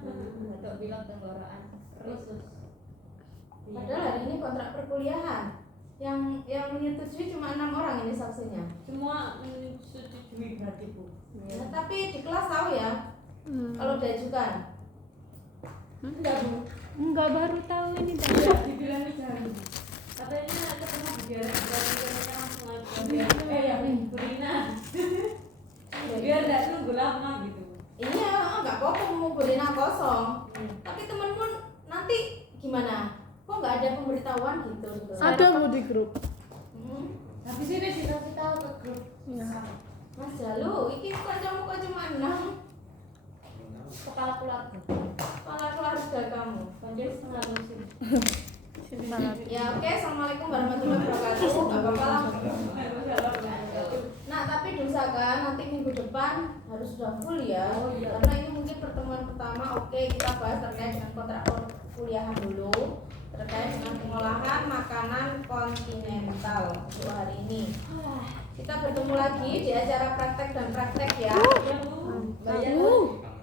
Untuk bilang tenggorokan khusus. Padahal hari ini kontrak perkuliahan yang menyetujui cuma 6 orang ini saksinya. Semua menyetujui berarti Bu. Ya, tapi di kelas tahu ya kalau diajukan. Enggak Bu. Enggak, baru tahu ini tadi. Ya, dibilangnya jangan. Katanya ketemu Bu Dera, langsung aja. Ya, Bu Rina. Biar enggak nunggu lama gitu. Iya, nggak apa-apa mau berina kosong. Tapi temen pun nanti gimana? Kok nggak ada pemberitahuan gitu? Ada Bu di grup. Habis ini dikasih tahu ke grup. Mas Jalu, iki kok cuma 6 Kepala keluarga. kepala keluarga kamu. Banjir setengah musim. Ya oke, assalamualaikum warahmatullahi wabarakatuh. Gak apa-apa lah. Nah tapi diusahakan nanti minggu depan harus sudah full ya. Oh, iya. Karena ini mungkin pertemuan pertama. Oke, kita bahas terkait dengan kontrak perkuliahan dulu, terkait dengan pengolahan makanan kontinental untuk hari ini. Kita bertemu lagi di acara praktek dan praktek ya. Bayar.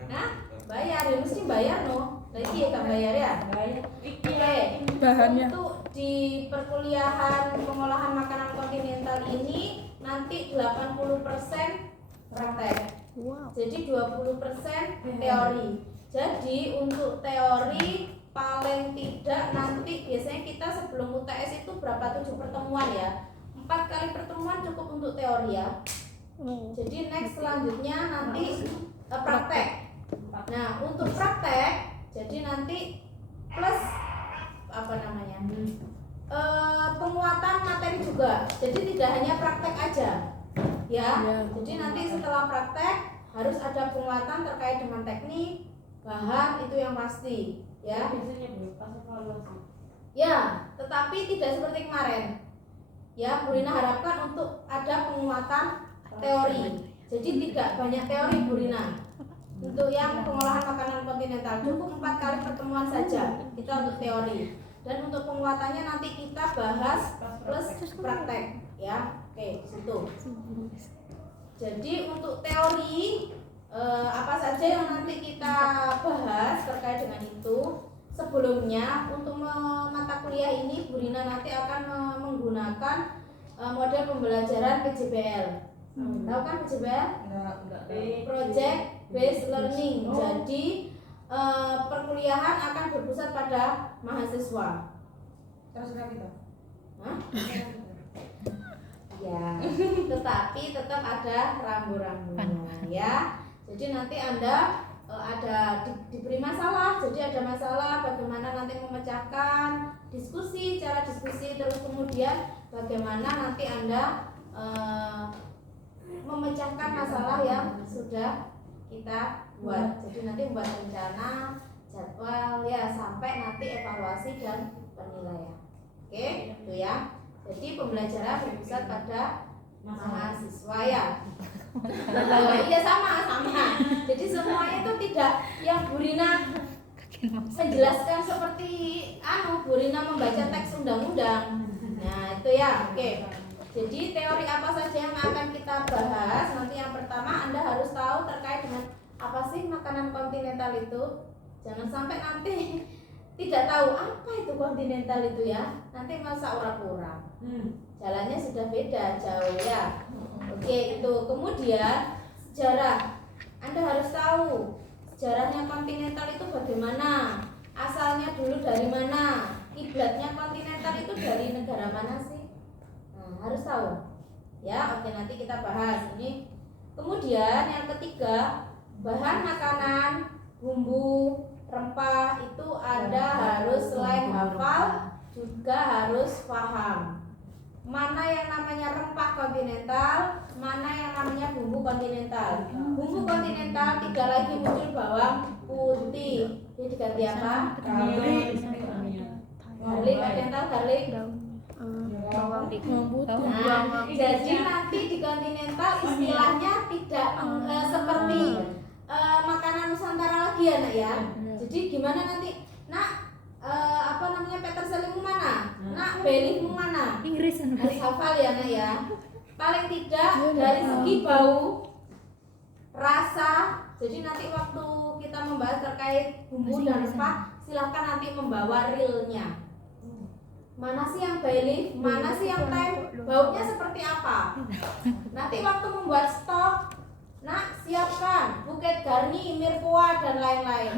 Nah, bayar ya mesti bayar no. Lagi ya kan bayar ya. Oke. Bahannya. Untuk di perkuliahan pengolahan makanan kontinental ini nanti 80% praktek. Wow. Jadi 20% teori. Jadi untuk teori paling tidak nanti biasanya kita sebelum UTS itu berapa 7 pertemuan ya. 4 kali pertemuan cukup untuk teori ya. Jadi next selanjutnya nanti praktek. Nah untuk praktek jadi nanti plus apa namanya penguatan materi juga. Jadi tidak hanya praktek aja ya. Jadi nanti setelah praktek harus ada penguatan terkait dengan teknik bahan itu yang pasti ya. Biasanya Bu pas evaluasi. Ya, tetapi tidak seperti kemarin. Ya, Bu Rina harapkan untuk ada penguatan teori. Jadi tidak banyak teori Bu Rina. Untuk yang pengolahan makanan kontinental cukup 4 kali pertemuan saja kita untuk teori. Dan untuk penguatannya nanti kita bahas plus praktek ya. Oke, di situ. Jadi untuk teori apa saja yang nanti kita bahas terkait dengan itu. Sebelumnya untuk mata kuliah ini Bu Rina nanti akan menggunakan model pembelajaran PJBL. Tahu kan PJBL? Enggak. Project Based Learning. Jadi perkuliahan akan berpusat pada mahasiswa. Terus kita. Hah? Ya, tetapi tetap ada rambu-rambunya ya. Jadi nanti Anda ada diberi masalah, jadi ada masalah bagaimana nanti memecahkan diskusi, cara diskusi, terus kemudian bagaimana nanti Anda memecahkan masalah yang sudah kita buat. Jadi nanti membuat rencana, jadwal ya sampai nanti evaluasi dan penilaian. Oke, itu ya. Jadi pembelajaran berpusat pada mahasiswa ya. Iya sama. Jadi semuanya itu tidak yang Bu Rina menjelaskan seperti Bu Rina membaca teks undang-undang. Nah itu ya, oke. Jadi teori apa saja yang akan kita bahas? Nanti yang pertama Anda harus tahu terkait dengan apa sih makanan kontinental itu. Jangan sampai nanti tidak tahu apa itu kontinental itu ya. Nanti masa ura-ura. Jalannya sudah beda jauh ya. Oke itu. Kemudian sejarah. Anda harus tahu sejarahnya kontinental itu bagaimana. Asalnya dulu dari mana. Kiblatnya kontinental itu dari negara mana sih? Harus tahu ya. Oke nanti kita bahas ini. Kemudian yang ketiga, bahan makanan, bumbu, rempah itu Anda harus selain hafal juga harus paham mana yang namanya rempah kontinental, mana yang namanya bumbu kontinental. Bumbu kontinental tidak lagi muncul bawang putih, jadi diganti apa? Garlic, ada yang tahu garlic? Bawang putih. Nah, jadi nanti di kontinental istilahnya tidak seperti makanan Nusantara lagi ya nak ya. Jadi gimana nanti nak apa namanya peterselimmu mana? Nak belihmu mana? Inggris Harus hafal ya nak ya. Paling tidak dari segi bau, rasa, Jadi nanti waktu kita membahas terkait bumbu dan rempah, silahkan nanti membawa realnya. Mana sih yang bay leaf, mana sih yang thyme, baunya seperti apa. Nanti waktu membuat stok, nak siapkan buket garni, mirpoa dan lain-lain.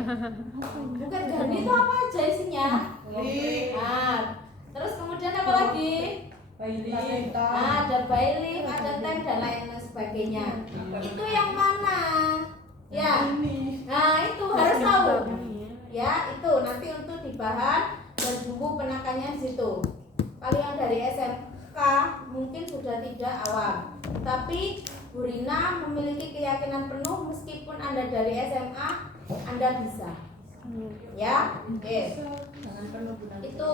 Buket garni itu apa aja isinya? Nah, terus kemudian apa lagi? Nah, ada bay leaf, ada thyme dan lain sebagainya. Itu yang mana? Ya. Nah, itu harus tahu. Ya, itu nanti untuk dibahas dan bumbu penakannya di situ. Kalian dari SMK mungkin sudah tidak awam, tapi Bu Rina memiliki keyakinan penuh meskipun Anda dari SMA, Anda bisa. Ya, oke. Itu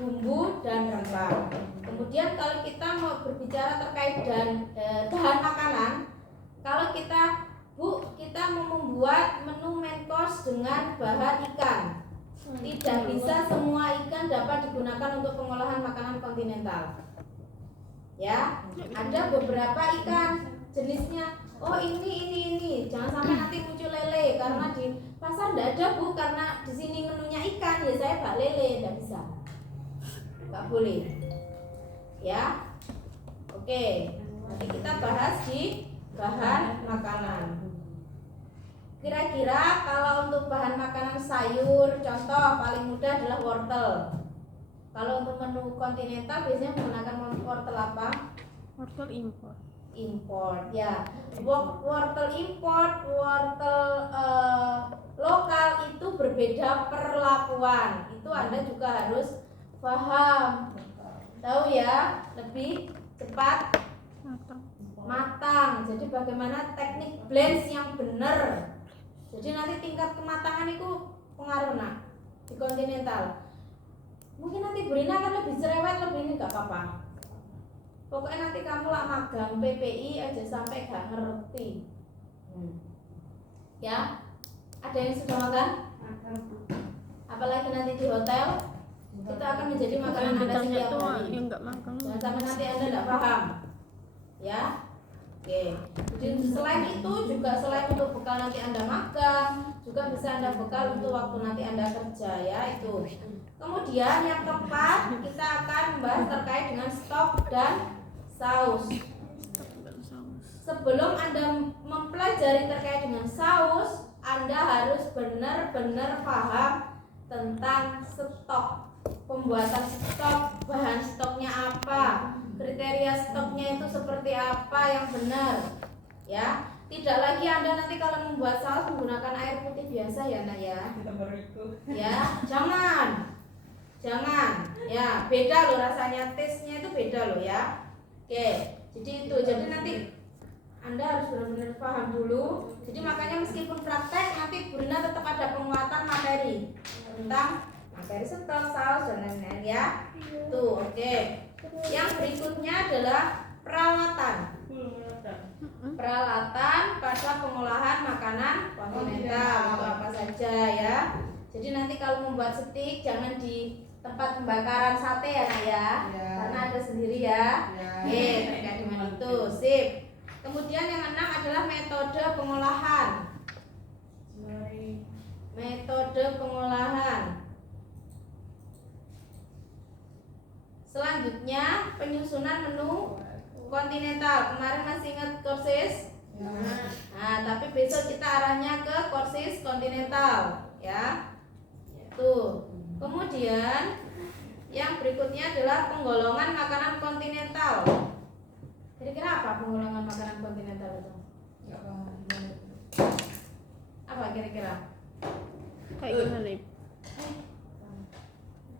bumbu dan rempah. Kemudian kalau kita mau berbicara terkait bahan makanan, kalau kita mau membuat menu main course dengan bahan ikan. Tidak bisa semua ikan dapat digunakan untuk pengolahan makanan kontinental. Ya, ada beberapa ikan jenisnya. Oh ini, jangan sampai nanti muncul lele karena di pasar tidak ada Bu, karena di sini menunya ikan ya saya bak lele, tidak bisa, nggak boleh. Ya, oke. Nanti kita bahas di bahan makanan. Kira-kira kalau untuk bahan makanan sayur, contoh paling mudah adalah wortel. Kalau untuk menu kontinental biasanya menggunakan wortel apa? Wortel impor. Import ya. Wortel import, wortel lokal itu berbeda perlakuan. Itu Anda juga harus paham. Tahu ya, lebih cepat matang. Jadi bagaimana teknik blend yang benar. Jadi nanti tingkat kematangan itu pengaruh nak di kontinental. Mungkin nanti Bu Rina akan lebih cerewet, lebih ini nggak apa-apa. Pokoknya nanti kamu lah magang PPI aja sampai gak ngerti. Ya, ada yang sudah makan? Apalagi nanti di hotel, kita akan menjadi makanan Anda setiap hari. Yang nggak makan. Jangan sampai nanti Anda tidak paham. Ya. Oke. Jadi selain itu juga selain untuk bekal nanti Anda magang, juga bisa Anda bekal untuk waktu nanti Anda kerja ya itu. Kemudian yang keempat kita akan membahas terkait dengan stok dan saus. Sebelum Anda mempelajari terkait dengan saus, Anda harus benar-benar paham tentang stok. Pembuatan stok, bahan stoknya apa, kriteria stoknya itu seperti apa yang benar, ya. Tidak lagi Anda nanti kalau membuat saus menggunakan air putih biasa ya nak ya. Ya, jangan, ya beda loh rasanya, taste-nya itu beda loh ya. Oke, jadi itu, jadi nanti Anda harus benar-benar paham dulu. Jadi makanya meskipun praktek nanti Bu Rina tetap ada penguatan materi tentang materi stok, saus dan lain-lain ya. Tuh, oke. Yang berikutnya adalah peralatan. Peralatan pada pengolahan makanan kontinental itu apa saja ya. Jadi nanti kalau membuat stik jangan di tempat pembakaran sate ya nak ya. Karena ada sendiri ya. Oke, terkait dengan itu, sip. Kemudian yang 6 adalah metode pengolahan. Metode pengolahan. Selanjutnya penyusunan menu kontinental. Kemarin masih ingat courses? Nah, tapi besok kita arahnya ke courses kontinental, ya. Tuh. Kemudian yang berikutnya adalah penggolongan makanan kontinental. Kira-kira apa penggolongan makanan kontinental itu? Apa kira-kira? Kayak gimana?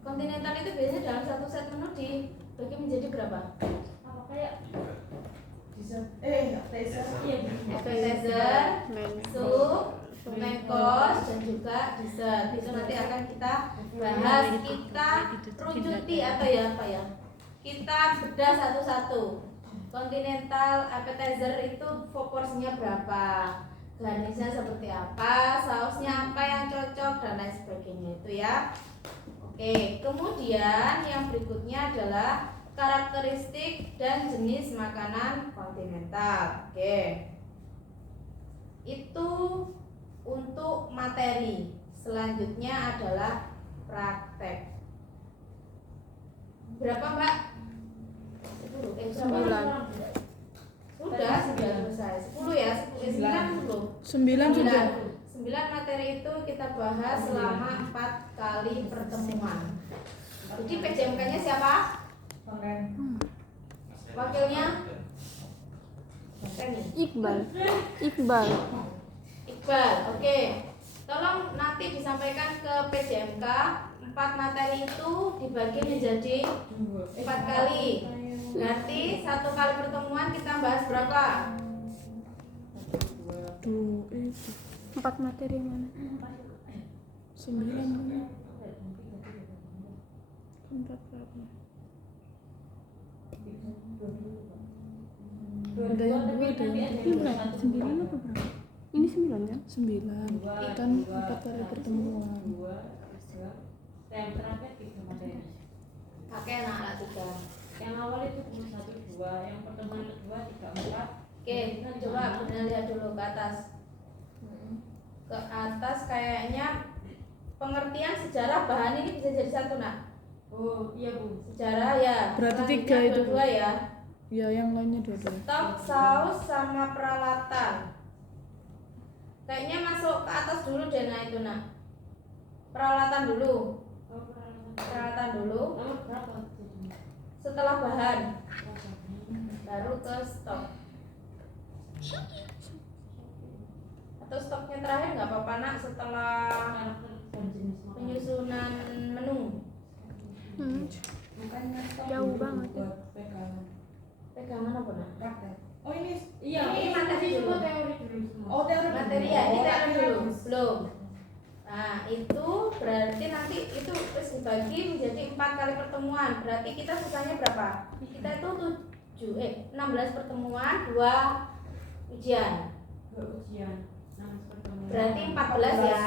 Kontinental itu biasanya dalam satu set menu dibagi menjadi berapa? Apa kayak appetizer, sup, main course dan juga dessert. Itu nanti akan kita bahas, kita runtuti atau ya apa ya? Kita bedah satu-satu. Kontinental appetizer itu porsinya berapa? Garnisnya seperti apa? Sausnya apa yang cocok dan lain sebagainya itu ya. Oke, kemudian yang berikutnya adalah karakteristik dan jenis makanan kontinental. Oke. untuk materi. Selanjutnya adalah praktek. Berapa Mbak? 10. Berapa? 9. Sudah 9 selesai. 10 ya, 9 10. 9 sudah. 9 materi itu kita bahas selama 4 kali pertemuan. Jadi PJMK-nya siapa? Wakilnya? Reni. Iqbal. Iqbal, oke. Tolong nanti disampaikan ke PJMK 4 materi itu dibagi menjadi 4 kali. Berarti 1 kali pertemuan kita bahas berapa? 4 materi mana? 9 mana? 4 berapa? Ada yang 2 ada yang Ini berapa? 9 apa berapa? Ini 9 kan? 9 kan 4 kali pertemuan. Yang terakhir 3 materi. Pakai anak 3. Yang awal itu 1 2, yang pertemuan kedua 3 4. Oke, coba kemudian lihat dulu ke atas. Ke atas kayaknya pengertian sejarah bahan ini bisa jadi 1 nak. Oh iya Bu. Sejarah ya. Berarti Selanjutnya 3 itu, Bu. 2 ya. Ya yang lainnya 2. Stok, saus sama peralatan. Kayaknya masuk ke atas dulu deh nah itu nak. Peralatan dulu. Oh, peralatan. Peralatan dulu. Nomor berapa? Setelah bahan baru ke stok. Atau stoknya terakhir nggak apa-apa nak setelah penyusunan menu. Jauh banget ya. Pegangan apa nak? Oh ini Iya, Ini materi dulu. teori dulu semua. oh teori Materi ya, ini teori dulu. Belum. Nah, itu berarti nanti itu terus dibagi menjadi 4 kali pertemuan. Berarti kita sisanya berapa? Kita itu 16 pertemuan, 2 ujian. Ujian. Nah, pertemuan. Berarti 14 ya.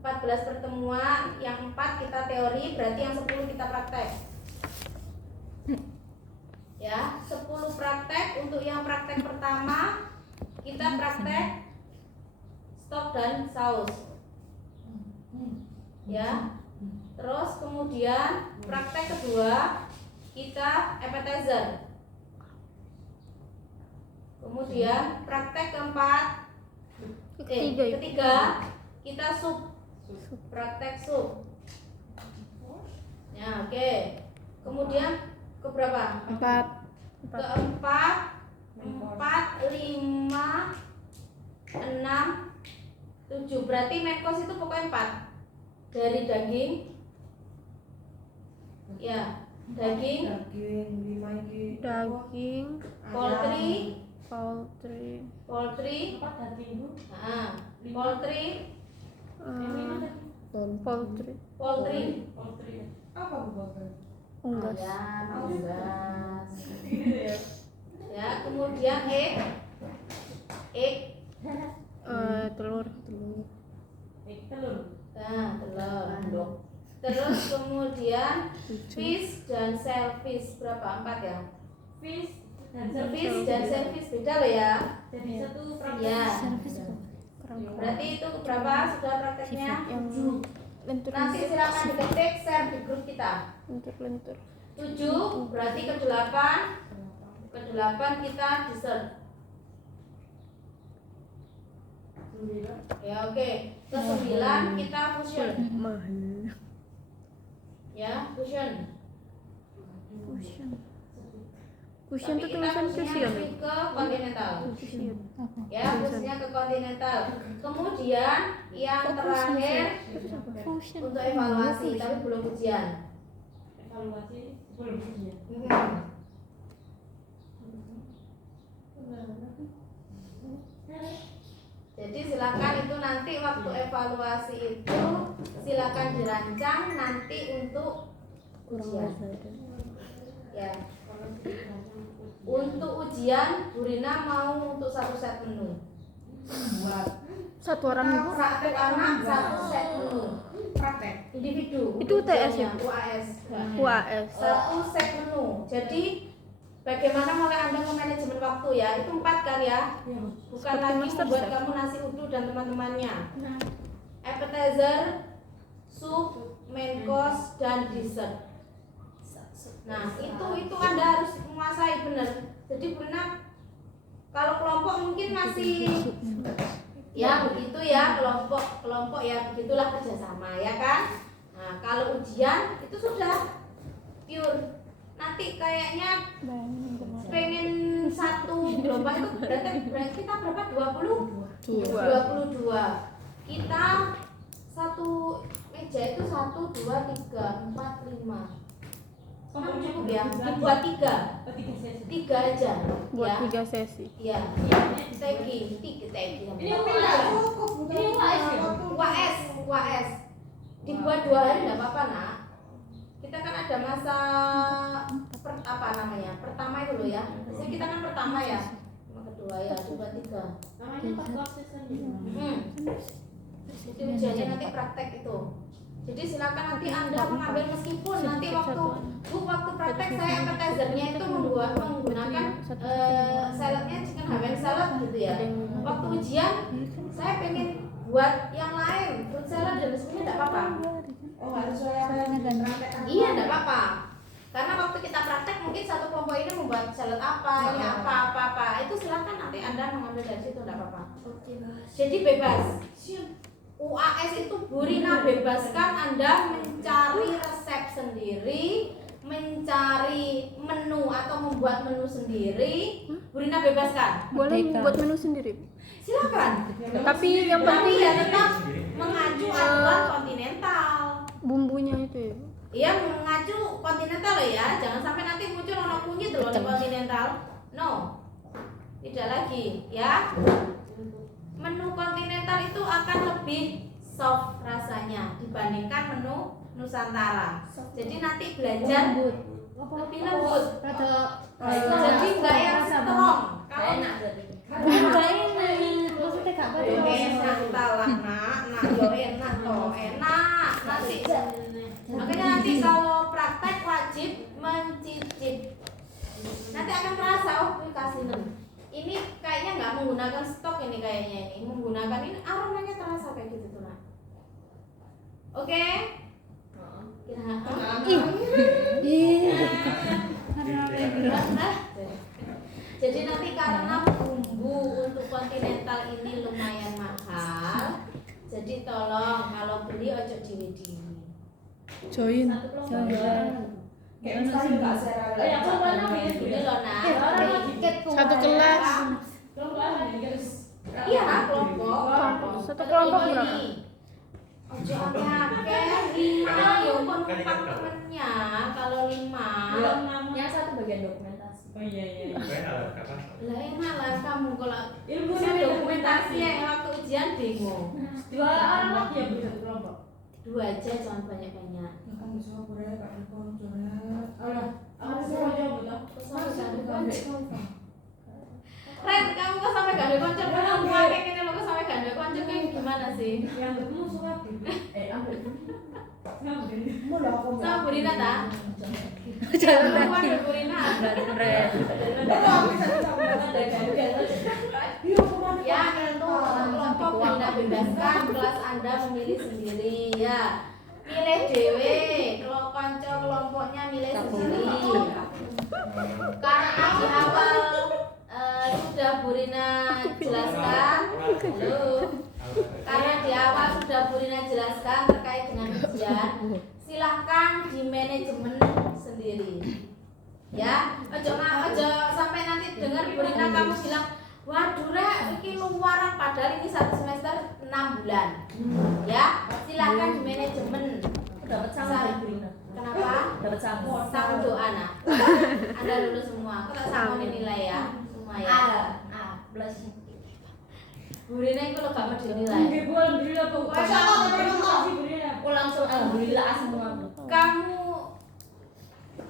14 pertemuan, yang 4 kita teori, berarti yang 10 kita praktek. Ya, 10 praktek. Untuk yang praktek pertama kita praktek stok dan saus. Ya. Terus kemudian praktek kedua kita appetizer. Kemudian praktek ketiga kita sup. Praktek sup. Ya, oke. Kemudian keberapa? 4. Keempat, 4, 5, 6, 7. Berarti main course itu pokoknya 4. Dari daging, ya, daging, Daging, poultry, poultry, Empat daging Bu. nah, poultry, poultry, Poultry. apa Bu Bapak? unggas, ayam, unggas. Ya, kemudian egg, telur, Telur. nah, telur. Terus kemudian fish dan shellfish berapa? 4 ya? Fish dan Fish dan shellfish beda loh ya. Jadi satu praktek. Ya. kerang, Berarti itu berapa sudah prakteknya? yang lentur, Nanti silakan diketik share di grup kita. lentur, 7 berarti ke-8 kita dessert. Ya oke. Ke-9 kita fusion. mahal, Ya, fusion. fusion Tapi itu kita tulisan fusionnya fusion, mesti ke kontinental. fusion, Ya, fusionnya ke kontinental. Kemudian yang terakhir fusion, untuk evaluasi tapi belum ujian. Evaluasi sebelum ujian. Jadi silakan itu nanti waktu evaluasi itu silakan dirancang nanti untuk ujian. Ya. Untuk ujian Bu Rina mau untuk 1 set menu. satu orang ibu, Praktek anak 1 set menu. Praktek. Individu. Itu UTS ya? UAS. UAS, 1 set menu. Jadi bagaimana mulai Anda memanajemen waktu ya. Itu 4 kan ya. Bukan Seperti lagi master membuat chef. kamu nasi uduk dan teman-temannya. Appetizer, sup, main course, dan dessert. Nah, itu Anda harus menguasai benar. Jadi benar kalau kelompok mungkin masih ya begitu ya, kelompok ya begitulah kerjasama ya kan. Nah, kalau ujian itu sudah pure. Nanti kayaknya pengen satu gelombang itu berarti kita berapa? 22. Kita satu meja itu 1, 2, 3, 4, 5. Cukup ya, dibuat 3 aja Buat ya. 3 sesi. Iya, tagi. Ini pindah. Ini UAS. Dibuat 2 hari enggak apa-apa, Nak. Kita kan ada masa pertama itu loh ya. Biasanya kita kan pertama ya. Sama kedua ya, dibuat 3. Namanya pas proses aja. Jadi ujiannya nanti praktek itu. Jadi silakan nanti Anda mengambil meskipun nanti waktu praktek saya appetizernya itu menggunakan saladnya chicken Hawaiian salad gitu ya. Waktu ujian saya pengen buat yang lain, fruit salad dan sebagainya enggak apa-apa. Oh, harus saya praktek. Iya, enggak apa-apa. Karena waktu kita praktek mungkin satu kelompok ini membuat salad apa, ini apa. Itu silakan nanti Anda mengambil dari situ enggak apa-apa. Jadi bebas. UAS itu Burina bebaskan Anda mencari resep sendiri, mencari menu atau membuat menu sendiri. Burina bebaskan. Boleh buat menu sendiri. Silakan. Tapi yang Tapi penting ya tetap mengacu aturan kontinental. bumbunya itu ya. Iya, mengacu kontinental loh ya. Jangan sampai nanti muncul ono kunyit loh di kontinental. No. Tidak lagi ya. Menu kontinental itu akan lebih soft rasanya dibandingkan menu Nusantara. Jadi nanti belajar lebih lembut. Jadi enggak yang strong. Kalau Enak jadi. maksudnya gak enak talah nak yo enak toh, enak. Makanya nanti kalau praktek wajib mencicip. Nanti akan merasa ini kasih ini kayaknya nggak menggunakan stok ini kayaknya ini menggunakan ini aromanya terasa kayak gitu tuh lah. Oke? Jadi nanti karena bumbu untuk kontinental ini lumayan mahal, jadi tolong kalau beli ojo diwi-diwi. Join. Kayak misalnya enggak share. Ya, aku mana Ini loh nak. Satu kelas. Iya kelompok. Satu kelompok Ini. berapa? Ojo akeh 5 ya pun temennya kalau 5. Yang satu bagian dokumentasi. Oh iya. Lah enak lah kamu kalau Ilmu dokumentasi yang waktu ujian bingung. 2 orang lagi yang bersatu kelompok. 2 aja jangan banyak-banyak. Kamu bisa boleh Kak Konjoran. Allah, aku semua jawab betul. Ren, kamu kok sampai gak ada konco? Kamu pakai gini lo kok sampai gak ada konco kayak gimana sih? Yang ketemu suka ambil. Mau lah aku. Sama Burina tak? Jangan Kamu lagi. ada Burina. Ya, itu kelompok Burina bebaskan, kelas Anda memilih sendiri ya. Pilih dewe, kalau konco kelompoknya milih sendiri. Karena di awal sudah Burina jelaskan, karena di awal sudah Burina jelaskan terkait dengan ujian, silahkan di manajemen sendiri. Ya, ojo sampai nanti dengar Burina kamu bilang, waduh Rek, ini luaran padahal ini 1 semester 6 bulan. Ya, silahkan di manajemen. Dapat sama Burina. Kenapa? Dapat sama. Sama doa nak. Anda lulus semua. Kok tak sama nilai ya? Semua ya. Plus. Burina itu lo gak mau dinilai. Alhamdulillah pokoknya. Aku langsung alhamdulillah semua. Kamu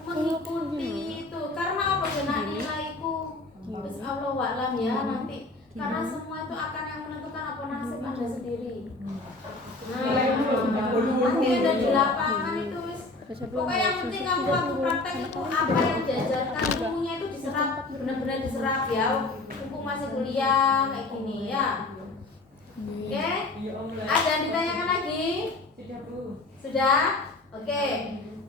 mengikuti itu karena apa benar nilaiku? Terus Allah wa'lam ya nanti. Karena semua itu akan yang menentukan apa nasib Anda sendiri. Nah, nanti ada di lapangan itu wis saya Pokoknya yang penting kamu waktu praktek itu apa yang diajarkan ilmunya itu diserap, benar-benar diserap ya. Mumpung masih kuliah kayak gini ya. Oke? Iya om lah. Ada yang ditanyakan lagi? Sudah bu. Sudah? Oke.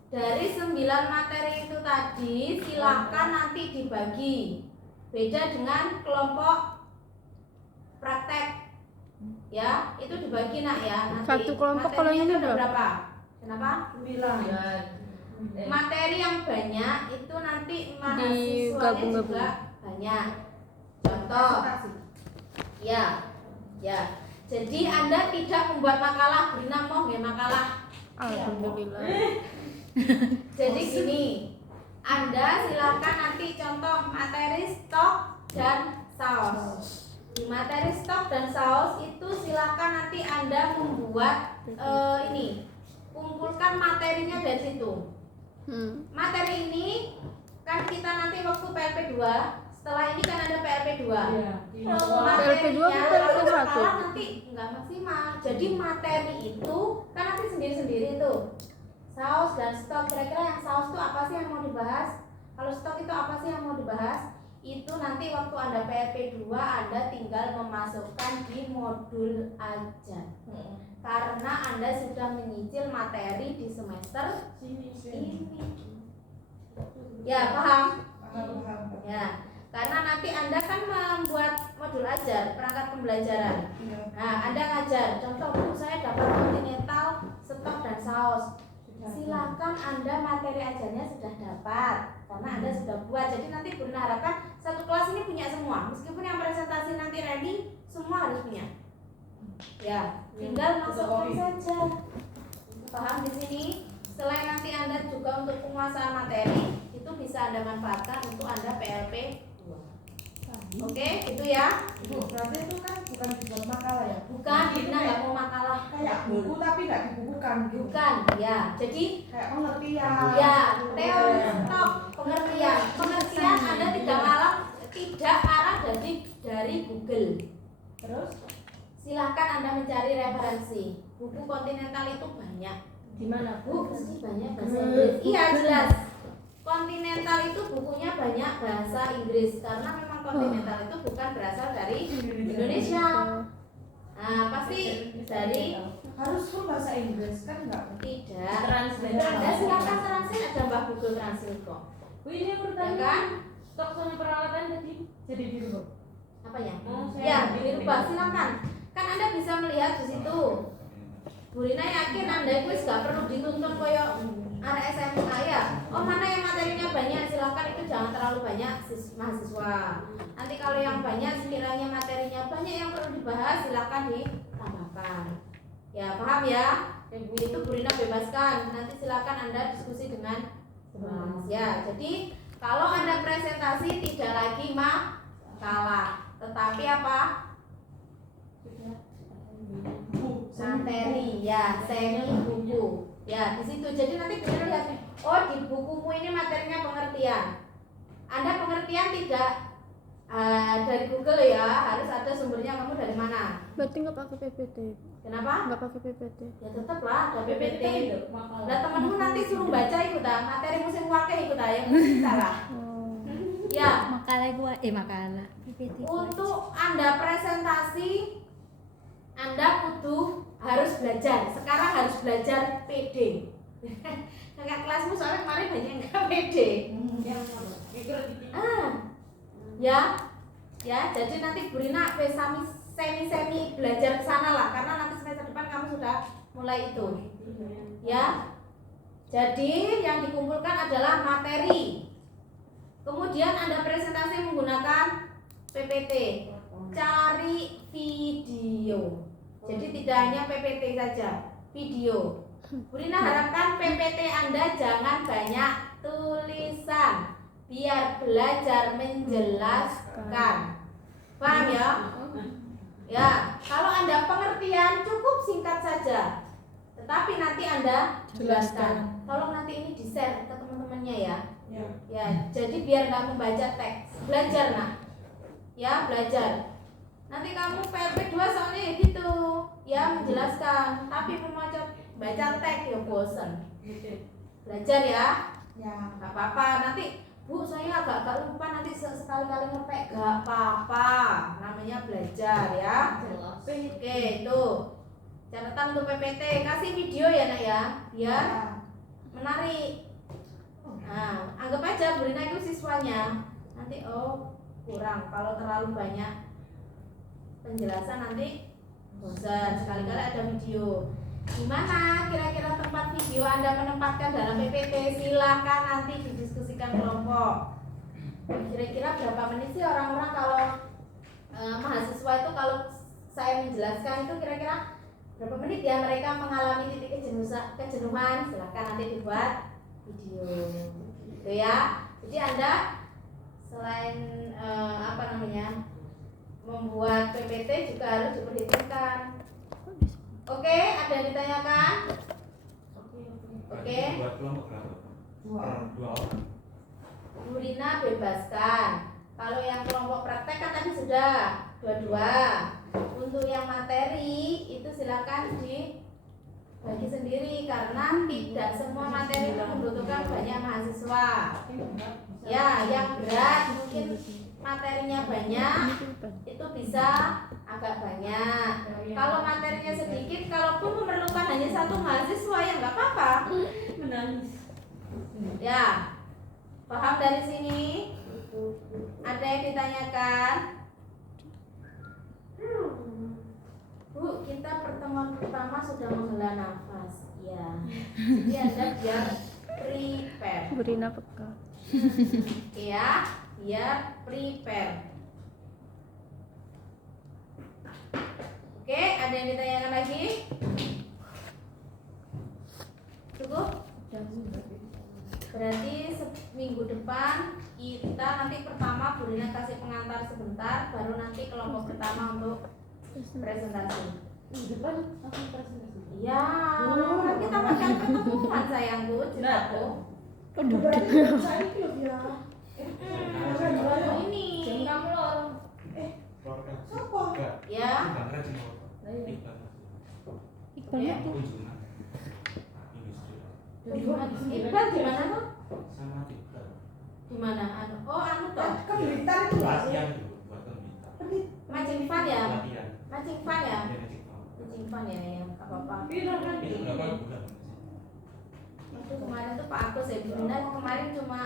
Dari 9 materi itu tadi silakan nanti dibagi. Beda dengan kelompok praktek. Ya, itu dibagi nak ya. Nanti Satu kelompok kalau materinya ini itu ada berapa? berapa? Kenapa? 9. Materi yang banyak itu nanti mahasiswanya Digabung-gabung. juga banyak. Contoh, ya, ya. Jadi Anda tidak membuat makalah, Brina mau nggak makalah. Alhamdulillah. Jadi gini, Anda silakan nanti contoh materi stok dan saus. Di materi stok dan saus itu silakan nanti Anda membuat ini, kumpulkan materinya dari situ. Materi ini kan kita nanti waktu PLP 2, setelah ini kan ada PLP 2. Iya. PLP 2 Materinya PLP kalau 1. makalah nanti nggak maksimal. Jadi materi itu kan nanti sendiri-sendiri tuh. Saus dan stok, kira-kira yang saus itu apa sih yang mau dibahas? Kalau stok itu apa sih yang mau dibahas? Itu nanti waktu Anda PLP 2 Anda tinggal memasukkan di modul aja. Karena Anda sudah menyicil materi di semester ini. Ya, paham? Ya. Karena nanti Anda kan membuat modul ajar, perangkat pembelajaran. Nah, Anda ngajar, contoh Bu, saya dapat kontinental, stok dan saus. Silakan Anda materi ajarnya sudah dapat karena Anda sudah buat. Jadi nanti Brina harapkan satu kelas ini punya semua. Meskipun yang presentasi nanti ready, semua harus punya. Ya, tinggal masukkan saja. Paham di sini? Selain nanti Anda juga untuk penguasaan materi, itu bisa Anda manfaatkan untuk Anda PLP 2. Oke, itu ya. Bu, berarti itu kan bukan dibuat makalah ya? Bukan, Brina nggak mau makalah. Kayak buku tapi nggak dibukukan gitu. Bukan, ya. Jadi Kayak pengertian. ya, teori stok, pengertian. Pengertian Anda tidak arah dari Google. Terus Silahkan Anda mencari referensi. Buku kontinental itu banyak. Di mana Bu, pasti banyak bahasa Inggris. Iya, jelas. Kontinental itu bukunya banyak bahasa Inggris karena memang kontinental itu bukan berasal dari Indonesia. Nah, pasti dari harus full bahasa Inggris kan nggak? tidak. Translate. Anda silakan translate, ada Mbak Google Translate kok. Bu, ini aku Ya bertanya. kan? Stok sama peralatan jadi dirubah. Apa ya? Oh, saya Ya, dirubah. dirubah silakan. Kan Anda bisa melihat di situ. Bu Rina yakin Anda itu nggak perlu dituntun koyo anak SMA ya. Oh, mana yang materinya banyak, silakan itu jangan terlalu banyak mahasiswa. Nanti kalau yang banyak sekiranya materinya banyak yang perlu dibahas, silakan ditambahkan. Ya, paham ya? Itu Bu Rina bebaskan. Nanti silakan Anda diskusi dengan Mas. Ya, jadi kalau Anda presentasi tidak lagi makalah, tetapi apa? Materi ya, semi buku ya di situ. Jadi nanti benar lihat, oh di bukumu ini materinya pengertian. Anda pengertian tidak dari Google ya, harus ada sumbernya. Kamu dari mana? Berarti nggak pakai PPT. Kenapa? Nggak pakai PPT. Ya tetaplah ada PPT. Makalah. Nah temanmu nanti suruh baca ikut materi musim wakil ikut ya, mesti salah. Ya, Makalah gua makalah. PPT. untuk Anda presentasi Anda kudu harus belajar. Sekarang harus belajar PD. Kakak kelasmu soalnya kemarin banyak yang nggak PD. Ya, ya. Jadi nanti Bu Rina semi belajar ke sana lah, karena nanti semester depan kamu sudah mulai itu. Ya. Jadi yang dikumpulkan adalah materi. Kemudian Anda presentasi menggunakan PPT. Cari video. Jadi tidak hanya PPT saja, video. Bu Rina harapkan PPT Anda jangan banyak tulisan, biar belajar menjelaskan. Paham ya? Ya, kalau Anda pengertian cukup singkat saja. Tetapi nanti Anda jelaskan. Tolong nanti ini di-share ke teman-temannya ya. Ya, jadi biar nggak membaca teks, belajar nak. Ya, belajar. Nanti kamu PLP 2 soalnya ya gitu, ya menjelaskan. Tapi membaca teks ya bosan. belajar ya. Ya. Gak apa-apa, nanti Bu saya agak lupa, nanti sekali-kali ngepek, gak apa-apa, namanya belajar ya. Jelas. Oke, itu catatan untuk PPT, kasih video ya nak ya, biar menarik. Nah, anggap aja Bu Rina itu siswanya. Nanti kurang, kalau terlalu banyak penjelasan nanti bosan. Sekali-kali ada video. Gimana kira-kira tempat video Anda menempatkan dalam PPT? Silahkan nanti didiskusikan kelompok. Kira-kira berapa menit sih orang-orang kalau mahasiswa itu kalau saya menjelaskan itu kira-kira berapa menit ya mereka mengalami titik kejenuhan? Silahkan nanti dibuat video. Gitu ya. Jadi Anda selain membuat PPT juga harus diperhitungkan. Oke, ada yang ditanyakan? Oke. Buat kelompok berapa? Dua orang. Bu Rina bebaskan. Kalau yang kelompok praktek kan tadi sudah dua-dua. Untuk yang materi itu silakan dibagi sendiri karena tidak semua materi itu membutuhkan banyak mahasiswa. Ya, yang berat mungkin materinya banyak itu bisa agak banyak. Kalau materinya sedikit, kalaupun memerlukan hanya satu mahasiswa ya nggak apa-apa. Menangis. Ya, paham dari sini? Ada yang ditanyakan? Bu, kita pertemuan pertama sudah menghela nafas. Ya, jadi Anda biar prepare. Bu Rina peka. Ya, biar prepare. Oke, ada yang ditanyakan lagi? Cukup? Berarti minggu depan kita nanti pertama Bu Rina kasih pengantar sebentar, baru nanti kelompok pertama untuk presentasi. Minggu depan langsung presentasi. Ya, kan kita makan ketemuan sayangku, cintaku. Berarti saya belum ya. Ini Jam kamu loh. Sopo? ya. Iqbal Ya. itu Iqbal gimana tuh? Sama Iqbal. Gimana? Anu toh. Kan Blitar itu Latihan dulu buat Blitar. Matching fun ya? Latihan. Matching fun ya? Dia ngecek mau. Matching fun ya, ya. Gak apa-apa. Itu kan Itu berapa bulan? Itu kemarin tuh Pak Agus ya, Bunda kemarin cuma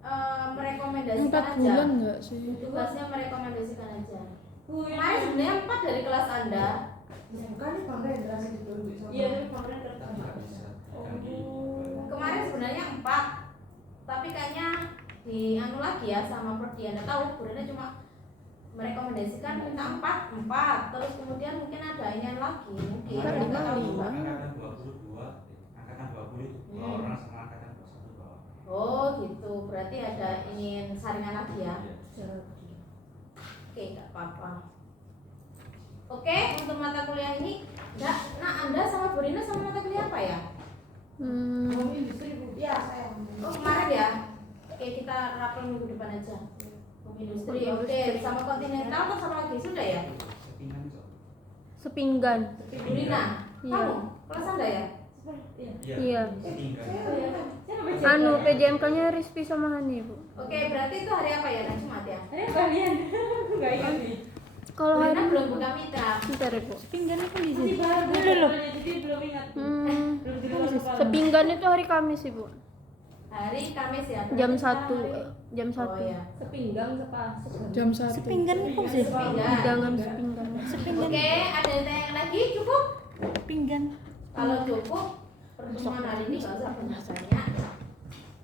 4 merekomendasikan aja. bulan enggak sih? Tugasnya merekomendasikan aja. Bu, yang Kemarin sebenarnya 4 dari kelas Anda. Bukan nih Bang Rendra sih gitu. iya tapi kemarin Tapi tertama. nggak bisa. Kan gitu. Kemarin sebenarnya 4. Tapi kayaknya anu lagi ya sama Prodi. Anda tahu, Bunda cuma merekomendasikan minta 4. Terus kemudian mungkin ada ini lagi. Mungkin Kan Anda nggak tahu. lima. Angkatan 22, angkatan 20 itu dua orang sama angkatan 21 bawah. Oh gitu, berarti ada ingin saringan lagi ya. Iya. Oke, nggak apa-apa. Oke, untuk mata kuliah ini, nah Anda sama Bu Rina sama mata kuliah apa ya? Home industri Bu. Iya, saya. Oh kemarin ya? Oke, kita rapel minggu depan aja. Industri, oke. Sama kontinental atau sama lagi? Sudah ya? Sepingan so. Sepinggan. Bu Rina, Iya. kamu? Kelas Anda ya? Iya. Sepinggan. Anu PJMK-nya Rizky sama Hani, Bu. Oke, berarti itu hari apa ya? Hari Jumat ya? Ayo kalian nggak ingat nih. Kalau Bu Rina hari belum buka mitra. bentar ya, Bu. Pinggan itu di Masih sini. baru Belum. jadi belum ingat. Belum di luar kepala. Sepinggan itu hari Kamis, Ibu. Hari Kamis ya? Jam Berarti 1. sekarang Jam hari- 1. Oh ya. Sepinggang sepas. Jam 1. Pinggan itu sih. Sepinggan. Hidangan sepinggan. Oke, ada yang tanya lagi? Cukup? Pinggan. Kalau cukup, pertemuan hari ini nggak usah banyak-banyak.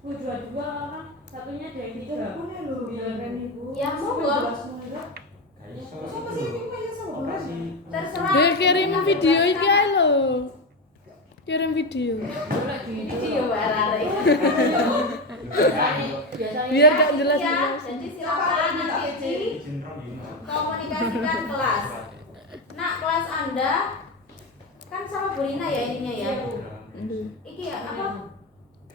Bu dua orang, satunya ada yang tiga. Punya lho. Iya kan ibu. Ya monggo, Kayak iso Sopo itu sih lho. ini kayak sama Operasi. terserah. Dia kirim Kita video bebas iki kan? ae lho. Kirim video. Boleh di Video barare. biasanya. Biar gak jelas ya. jelas. Jadi silakan nanti Izin Rom di rumah. komunikasikan kelas. Nah, kelas Anda kan sama Bu Rina ya ininya ya. Iki ya apa?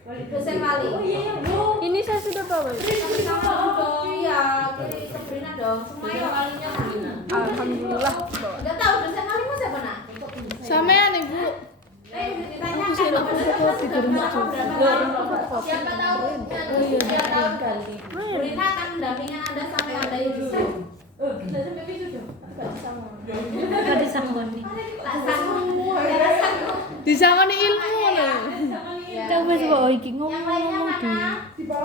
Dosen wali. Oh iya ya bu. Ini saya sudah bawa. Kasih tahu dong. Iya, kirim ke Bu Rina dong. Semuanya walinya Bu Rina. Alhamdulillah bawa. Enggak tahu dosen walimu siapa nak? Sampean, Ibu. Ditanyakan dong, dosen sudah berapa Siapa tahu setiap tahun ganti. Bu Rina akan mendampingi Anda sampai Anda yusri. Kita sampai wisuda. Gak bisa ngomong. Gak disangoni. Tak sanggup. Ya sanggup. Disangoni ilmu lho. Ya, Coba oke. coba iki Yang lainnya ngomong-ngomong mana? Dibawa